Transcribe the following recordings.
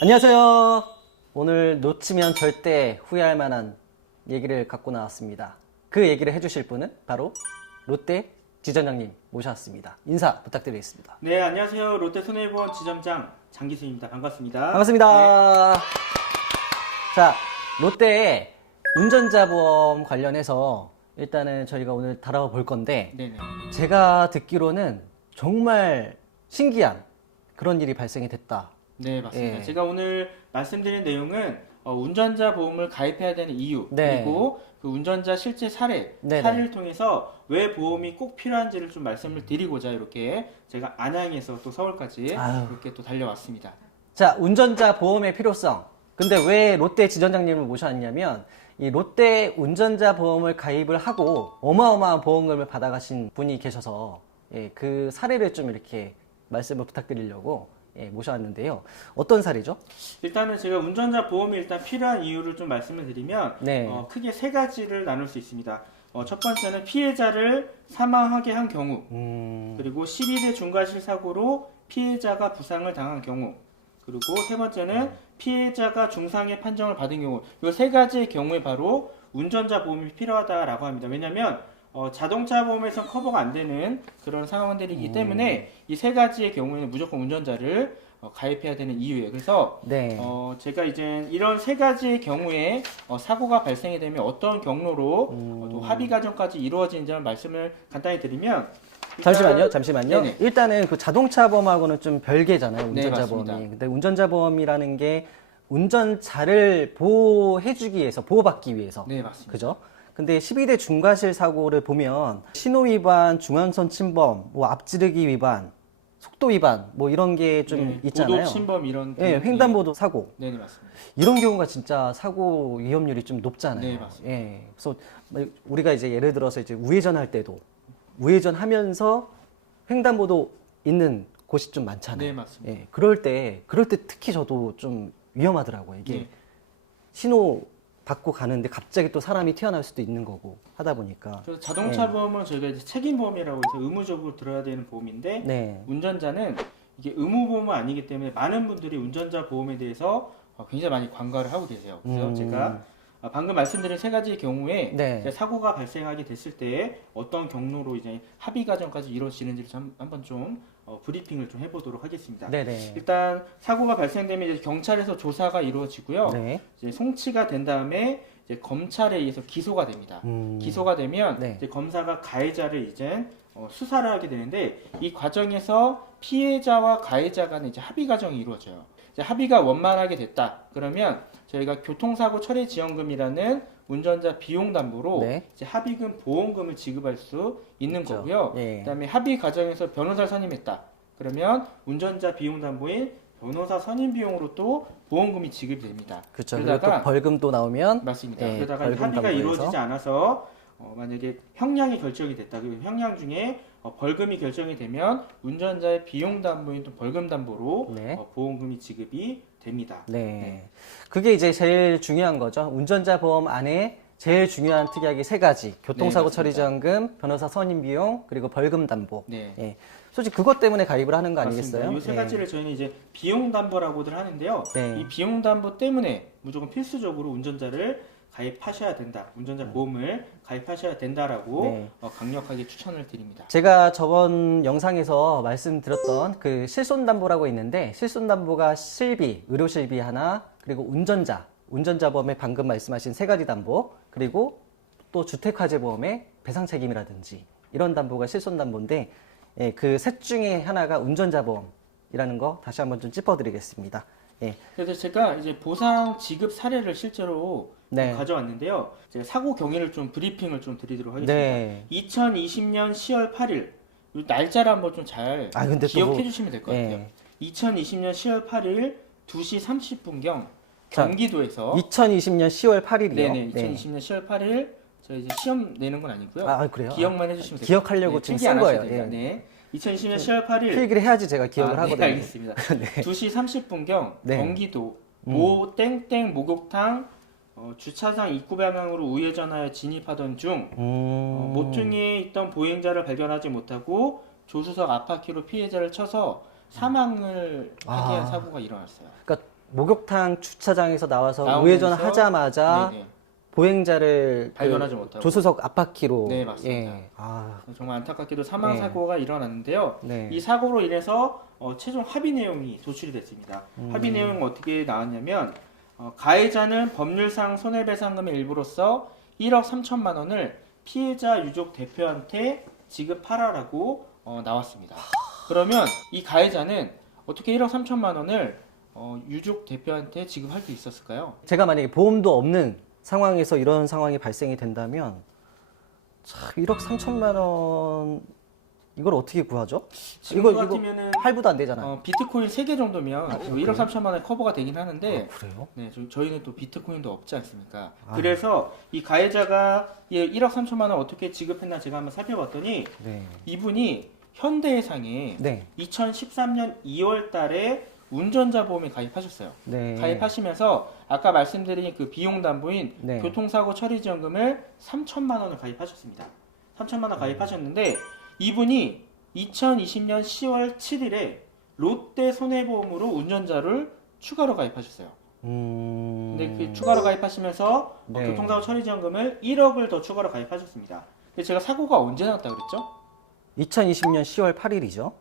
안녕하세요. 오늘 놓치면 절대 후회할 만한 얘기를 갖고 나왔습니다. 그 얘기를 해주실 분은 바로 롯데 지점장님 모셨습니다. 인사 부탁드리겠습니다. 네, 안녕하세요. 롯데 손해보험 지점장 장기수입니다. 반갑습니다. 반갑습니다. 자, 롯데의 운전자 보험 관련해서 일단은 저희가 오늘 다뤄볼 건데, 네네. 제가 듣기로는 정말 신기한 그런 일이 발생이 됐다. 네, 맞습니다. 예. 제가 오늘 말씀드린 내용은 운전자 보험을 가입해야 되는 이유, 네. 그리고 그 운전자 실제 네네. 사례를 통해서 왜 보험이 꼭 필요한지를 좀 말씀을 드리고자 이렇게 제가 안양에서 또 서울까지 아유. 이렇게 또 달려왔습니다. 자, 운전자 보험의 필요성. 근데 왜 롯데 지점장님을 모셨냐면, 이 롯데 운전자 보험을 가입을 하고 어마어마한 보험금을 받아가신 분이 계셔서, 예, 그 사례를 좀 이렇게 말씀을 부탁드리려고 모셔왔는데요. 어떤 사례죠? 일단은 제가 운전자 보험이 일단 필요한 이유를 좀 말씀을 드리면 네. 크게 세 가지를 나눌 수 있습니다. 첫 번째는 피해자를 사망하게 한 경우, 그리고 12대 중과실 사고로 피해자가 부상을 당한 경우, 그리고 세 번째는 피해자가 중상해 판정을 받은 경우. 이 세 가지의 경우에 바로 운전자 보험이 필요하다라고 합니다. 왜냐하면 자동차 보험에서 커버가 안 되는 그런 상황들이기 때문에 이 세 가지의 경우에는 무조건 운전자를 가입해야 되는 이유예요. 그래서 네. 제가 이제 이런 세 가지의 경우에 사고가 발생이 되면 어떤 경로로 또 합의 과정까지 이루어지는지 말씀을 간단히 드리면, 잠시만요. 네네. 일단은 그 자동차 보험하고는 좀 별개잖아요, 네, 운전자 맞습니다. 보험이. 근데 운전자 보험이라는 게 운전자를 보호해주기 위해서, 보호받기 위해서. 네, 맞습니다. 그죠? 근데 12대 중과실 사고를 보면 신호 위반, 중앙선 침범, 뭐 앞지르기 위반, 속도 위반, 뭐 이런 게 좀 있잖아요. 도덕 침범 이런 예, 횡단보도 사고. 네, 네, 맞습니다. 이런 경우가 진짜 사고 위험률이 좀 높잖아요. 네, 맞습니다. 예. 그래서 우리가 이제 예를 들어서 이제 우회전 할 때도 우회전 하면서 횡단보도 있는 곳이 좀 많잖아요. 네, 맞습니다. 예. 그럴 때 특히 저도 좀 위험하더라고요. 이게 네. 신호 받고 가는데 갑자기 또 사람이 튀어나올 수도 있는 거고 하다 보니까. 그래서 자동차 보험은 저희가 이제 책임보험이라고 해서 의무적으로 들어야 되는 보험인데, 네. 운전자는 이게 의무보험은 아니기 때문에 많은 분들이 운전자 보험에 대해서 굉장히 많이 관가를 하고 계세요. 그래서 제가 방금 말씀드린 세 가지의 경우에 네. 이제 사고가 발생하게 됐을 때 어떤 경로로 이제 합의 과정까지 이루어지는지를 한번 좀 브리핑을 좀 해보도록 하겠습니다. 네네. 일단 사고가 발생되면 이제 경찰에서 조사가 이루어지고요. 네. 이제 송치가 된 다음에 이제 검찰에 의해서 기소가 됩니다. 기소가 되면 네. 이제 검사가 가해자를 이제 수사를 하게 되는데, 이 과정에서 피해자와 가해자 간의 이제 합의 과정이 이루어져요. 이제 합의가 원만하게 됐다. 그러면 저희가 교통사고 처리 지원금이라는 운전자 비용 담보로 네. 이제 합의금 보험금을 지급할 수 있는 그렇죠. 거고요. 예. 그다음에 합의 과정에서 변호사를 선임했다. 그러면 운전자 비용 담보인 변호사 선임 비용으로 또 보험금이 지급이 됩니다. 그렇죠. 그리고 또 벌금도 나오면 맞습니다. 예, 그러다가 벌금 합의가 담보에서. 이루어지지 않아서 만약에 형량이 결정이 됐다. 그 형량 중에 벌금이 결정이 되면 운전자의 비용 담보인 또 벌금 담보로 네. 보험금이 지급이 됩니다. 네. 그게 이제 제일 중요한 거죠. 운전자 보험 안에 제일 중요한 특약이 세 가지. 교통사고 네, 처리 맞습니다. 지원금, 변호사 선임 비용, 그리고 벌금 담보. 네. 예. 솔직히 그것 때문에 가입을 하는 거 아니겠어요? 이 세 예. 가지를 저희는 이제 비용 담보라고들 하는데요. 네. 이 비용 담보 때문에 무조건 필수적으로 운전자를 가입하셔야 된다. 운전자 보험을 가입하셔야 된다라고 네. 강력하게 추천을 드립니다. 제가 저번 영상에서 말씀드렸던 그 실손담보라고 있는데, 실손담보가 실비, 의료실비 하나, 그리고 운전자 보험의 방금 말씀하신 세 가지 담보, 그리고 또 주택화재 보험의 배상 책임이라든지 이런 담보가 실손담보인데, 예, 그 셋 중에 하나가 운전자 보험이라는 거 다시 한번 좀 짚어드리겠습니다. 예. 그래서 제가 이제 보상 지급 사례를 실제로 네. 가져왔는데요. 제가 사고 경위를 좀 브리핑을 좀 드리도록 하겠습니다. 네. 2020년 10월 8일, 이 날짜를 한번 좀 잘 근데 또 기억해 뭐- 주시면 될 것 예. 같아요. 2020년 10월 8일 2시 30분경 경기도에서 2020년 10월 8일이요. 네네 2020년 10월 8일 저희 이제 시험 내는 건 아니고요. 그래요? 기억만 해주시면 돼요. 기억하려고 지금 쓴 거예요. 예. 네. 2020년 10월 8일 필기를 해야지 제가 기억을 하거든요. 네, 알겠습니다. 2시 30분경 네. 경기도 모 땡땡 목욕탕 주차장 입구 방향으로 우회전하여 진입하던 중 모퉁이에 있던 보행자를 발견하지 못하고 조수석 앞바퀴로 피해자를 쳐서 사망을 하게 한 사고가 일어났어요. 그러니까 목욕탕 주차장에서 나와서 나오면서- 우회전 하자마자 네네. 보행자를 발견하지 못하고. 조수석 앞바퀴로. 네, 맞습니다. 예. 아, 정말 안타깝게도 사망 네. 사고가 일어났는데요. 네. 이 사고로 인해서 최종 합의 내용이 도출이 됐습니다. 합의 내용은 어떻게 나왔냐면 가해자는 법률상 손해배상금의 일부로서 1억 3천만 원을 피해자 유족 대표한테 지급하라라고 나왔습니다. 그러면 이 가해자는 어떻게 1억 3천만 원을 유족 대표한테 지급할 수 있었을까요? 제가 만약에 보험도 없는 상황에서 이런 상황이 발생이 된다면 참 1억 3천만 원 이걸 어떻게 구하죠? 지금 같으면은 할부도 안 되잖아요. 비트코인 3개 정도면 1억 3천만 원에 커버가 되긴 하는데 그래요? 네, 저희는 또 비트코인도 없지 않습니까? 아. 그래서 이 가해자가 1억 3천만 원 어떻게 지급했나 제가 한번 살펴봤더니 네. 이분이 현대해상에 네. 2013년 2월 달에 운전자 보험에 가입하셨어요. 네. 가입하시면서 아까 말씀드린 그 비용 담보인 네. 교통사고 처리지원금을 3천만 원을 가입하셨습니다. 3천만 원 가입하셨는데 이분이 2020년 10월 7일에 롯데 손해보험으로 운전자를 추가로 가입하셨어요. 근데 그 추가로 가입하시면서 네. 교통사고 처리지원금을 1억을 더 추가로 가입하셨습니다. 근데 제가 사고가 언제 났다고 그랬죠? 2020년 10월 8일이죠.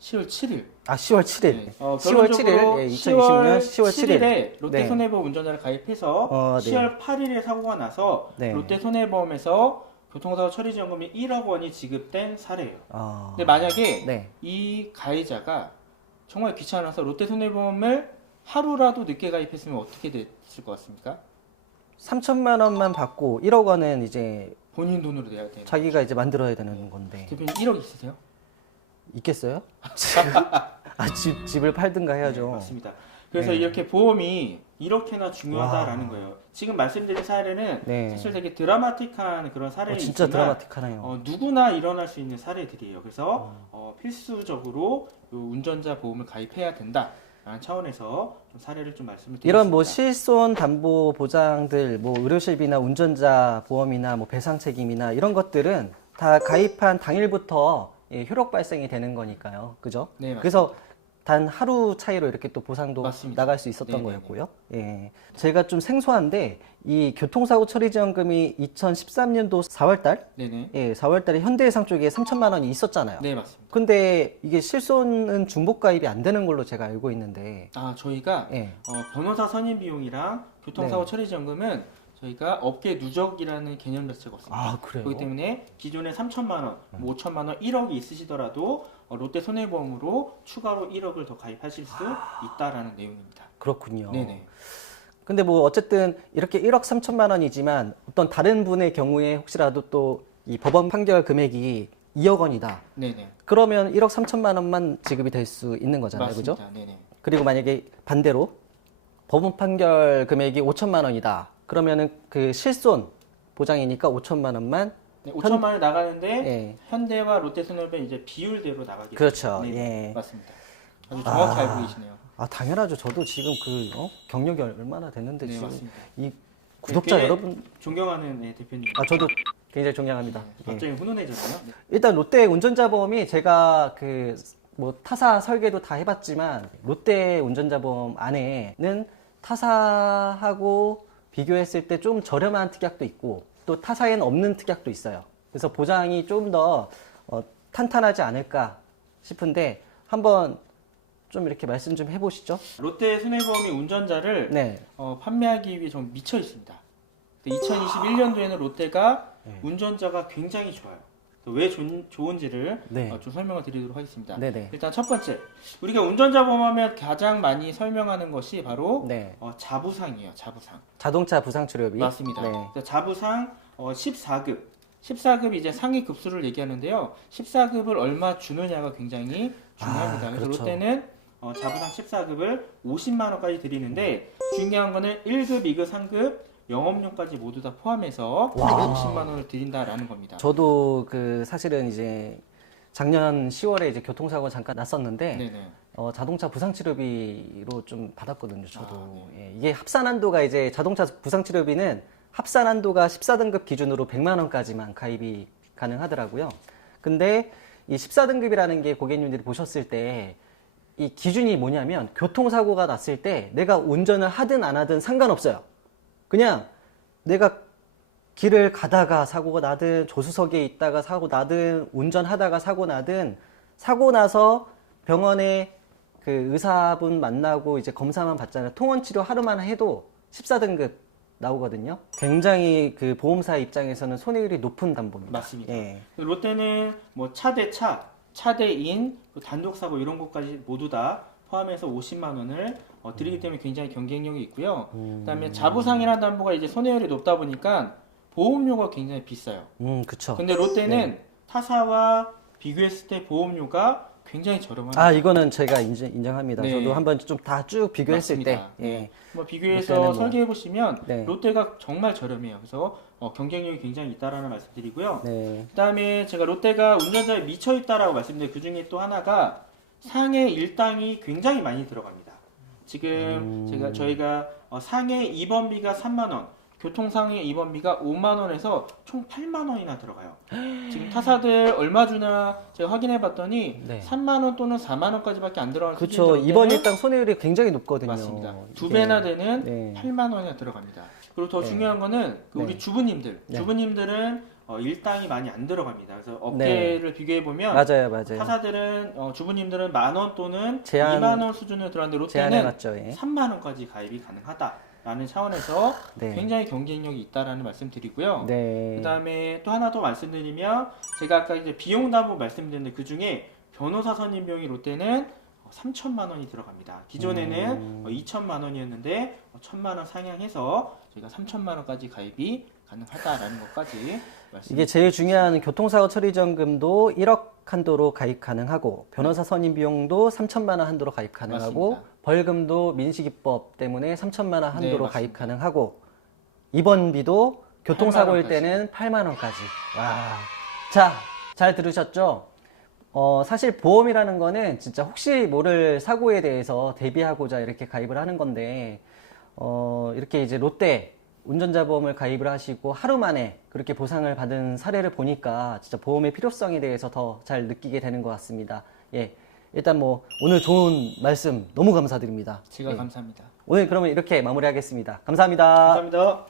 10월 7일. 아, 10월 7일. 네. 10월 7일. 예, 2020년 10월 7일. 7일에 롯데 네. 손해보험 운전자를 가입해서 네. 10월 8일에 사고가 나서 네. 롯데 손해보험에서 교통사고 처리지원금이 1억 원이 지급된 사례예요. 아. 근데 만약에 네. 이 가해자가 정말 귀찮아서 롯데 손해보험을 하루라도 늦게 가입했으면 어떻게 됐을 것 같습니까? 3천만 원만 받고 1억 원은 이제 본인 돈으로 내야 되는. 자기가 이제 만들어야 되는 건데 대표님 1억 있으세요? 있겠어요? 아, 집을 팔든가 해야죠. 네, 맞습니다. 그래서 네. 이렇게 보험이 이렇게나 중요하다라는 와. 거예요. 지금 말씀드린 사례는 네. 사실 되게 드라마틱한 그런 사례이지만 진짜 드라마틱하네요. 누구나 일어날 수 있는 사례들이에요. 그래서 필수적으로 요 운전자 보험을 가입해야 된다라는 차원에서 좀 사례를 좀 말씀을 드리겠습니다. 이런 뭐 실손 담보 보장들, 뭐 의료실비나 운전자 보험이나 뭐 배상 책임이나 이런 것들은 다 가입한 당일부터 효력 발생이 되는 거니까요. 그죠? 네, 맞습니다. 그래서 단 하루 차이로 이렇게 또 보상도 맞습니다. 나갈 수 있었던 네네네. 거였고요. 예. 제가 좀 생소한데 이 교통사고 처리지원금이 2013년도 4월달, 네네. 예, 4월달에 현대해상 쪽에 3천만 원이 있었잖아요. 네, 맞습니다. 근데 이게 실손은 중복 가입이 안 되는 걸로 제가 알고 있는데, 저희가 예. 변호사 선임 비용이랑 교통사고 네. 처리지원금은 저희가 업계 누적이라는 개념 자체가 없습니다. 아, 그래요? 그렇기 때문에 기존에 3천만 원, 5천만 원, 1억이 있으시더라도 롯데 손해보험으로 추가로 1억을 더 가입하실 수 있다라는 내용입니다. 그렇군요. 네네. 근데 뭐 어쨌든 이렇게 1억 3천만 원이지만 어떤 다른 분의 경우에 혹시라도 또 이 법원 판결 금액이 2억 원이다. 네네. 그러면 1억 3천만 원만 지급이 될 수 있는 거잖아요. 맞습니다. 그죠? 네네. 그리고 만약에 반대로 법원 판결 금액이 5천만 원이다. 그러면은 그 실손 보장이니까 5천만 원만 네, 5천만 원이 나가는데 예. 현대와 롯데 손해보험 이제 비율대로 나가게 그렇죠. 됩니다. 네, 예. 맞습니다. 아주 정확히 알고 계시네요. 아, 당연하죠. 저도 지금 경력이 얼마나 됐는데 네, 지금 맞습니다. 이 구독자 되게 여러분, 존경하는 대표님. 저도 굉장히 존경합니다. 예. 갑자기 훈훈해졌나요? 네. 일단 롯데 운전자 보험이 제가 그 뭐 타사 설계도 다 해봤지만 롯데 운전자 보험 안에는 타사하고 비교했을 때 좀 저렴한 특약도 있고 또 타사에는 없는 특약도 있어요. 그래서 보장이 좀 더 탄탄하지 않을까 싶은데 한번 좀 이렇게 말씀 좀 해보시죠. 롯데 손해보험이 운전자를 네. 판매하기 위해 좀 미쳐 있습니다. 2021년도에는 롯데가 네. 운전자가 굉장히 좋아요. 왜 좋은지를 네. 좀 설명을 드리도록 하겠습니다. 네네. 일단 첫 번째, 우리가 운전자 보험하면 가장 많이 설명하는 것이 바로 네. 자부상이에요. 자부상. 자동차 부상 치료비. 맞습니다. 네. 그래서 자부상 14급. 14급 이제 상위 급수를 얘기하는데요. 14급을 얼마 주느냐가 굉장히 중요합니다. 그래서 그렇죠. 롯데는 자부상 14급을 50만 원까지 드리는데 중요한 거는 1급, 2급, 3급 영업용까지 모두 다 포함해서 와. 50만 원을 드린다라는 겁니다. 저도 그 사실은 이제 작년 10월에 이제 교통사고 잠깐 났었는데 네네. 자동차 부상치료비로 좀 받았거든요. 저도. 네. 예, 이게 합산한도가 이제 자동차 부상치료비는 합산한도가 14등급 기준으로 100만 원까지만 가입이 가능하더라고요. 근데 이 14등급이라는 게 고객님들이 보셨을 때 이 기준이 뭐냐면 교통사고가 났을 때 내가 운전을 하든 안 하든 상관없어요. 그냥 내가 길을 가다가 사고가 나든 조수석에 있다가 사고 나든 운전하다가 사고 나든 사고 나서 병원에 그 의사분 만나고 이제 검사만 받잖아요. 통원치료 하루만 해도 14등급 나오거든요. 굉장히 그 보험사 입장에서는 손해율이 높은 담보입니다. 맞습니다. 예. 롯데는 뭐 차 대 차, 차 대 인, 단독 사고 이런 것까지 모두 다 포함해서 50만 원을 드리기 때문에 굉장히 경쟁력이 있고요. 그다음에 자부상이라는 담보가 이제 손해율이 높다 보니까 보험료가 굉장히 비싸요. 그쵸. 근데 롯데는 타사와 비교했을 때 보험료가 굉장히 저렴합니다. 아, 이거는 제가 인정합니다. 네. 저도 한번 좀 다 쭉 비교했을 맞습니다. 때. 예. 뭐 비교해서 롯데는 뭐- 설계해 보시면 네. 롯데가 정말 저렴해요. 그래서 경쟁력이 굉장히 있다라는 말씀드리고요. 네. 그다음에 제가 롯데가 운전자에 미쳐 있다라고 말씀드린 그 중에 또 하나가 상해 일당이 굉장히 많이 들어갑니다. 지금 저희가 상해 입원비가 3만 원, 교통상해 입원비가 5만 원에서 총 8만 원이나 들어가요. 지금 타사들 얼마 주나 제가 확인해 봤더니 네. 3만 원 또는 4만 원까지밖에 안 들어가는 그쵸. 수준인데 이번 일당 손해율이 굉장히 높거든요. 맞습니다. 두 이게- 배나 되는 네. 8만 원이나 들어갑니다. 그리고 더 네. 중요한 거는 그 우리 네. 주부님들, 네. 주부님들은 일당이 많이 안 들어갑니다. 그래서 업계를 비교해 보면 맞아요. 타사들은 주부님들은 만 원 또는 제한- 2만 원 수준으로 들어갔는데 제한해 롯데는 놨죠. 예. 3만 원까지 가입이 가능하다라는 차원에서 네. 굉장히 경쟁력이 있다라는 말씀드리고요. 네. 그다음에 또 하나 더 말씀드리면 제가 아까 이제 비용 담보 말씀드렸는데 그 중에 변호사 선임 비용이 롯데는 3천만 원이 들어갑니다. 기존에는 2천만 원이었는데 1천만 원 상향해서 저희가 3천만 원까지 가입이 가능하다라는 것까지 말씀드립니다. 이게 제일 중요한 교통사고 처리지원금도 1억 한도로 가입 가능하고 변호사 선임 비용도 3천만 원 한도로 가입 가능하고 맞습니다. 벌금도 민식이법 때문에 3천만 원 한도로 네, 가입 맞습니다. 가능하고 입원비도 교통사고일 8만 때는 8만 원까지. 와. 자, 잘 들으셨죠? 사실 보험이라는 거는 진짜 혹시 모를 사고에 대해서 대비하고자 이렇게 가입을 하는 건데, 이렇게 이제 롯데 운전자 보험을 가입을 하시고 하루 만에 그렇게 보상을 받은 사례를 보니까 진짜 보험의 필요성에 대해서 더 잘 느끼게 되는 것 같습니다. 예. 일단 뭐 오늘 좋은 말씀 너무 감사드립니다. 제가 예. 감사합니다. 오늘 그러면 이렇게 마무리하겠습니다. 감사합니다. 감사합니다.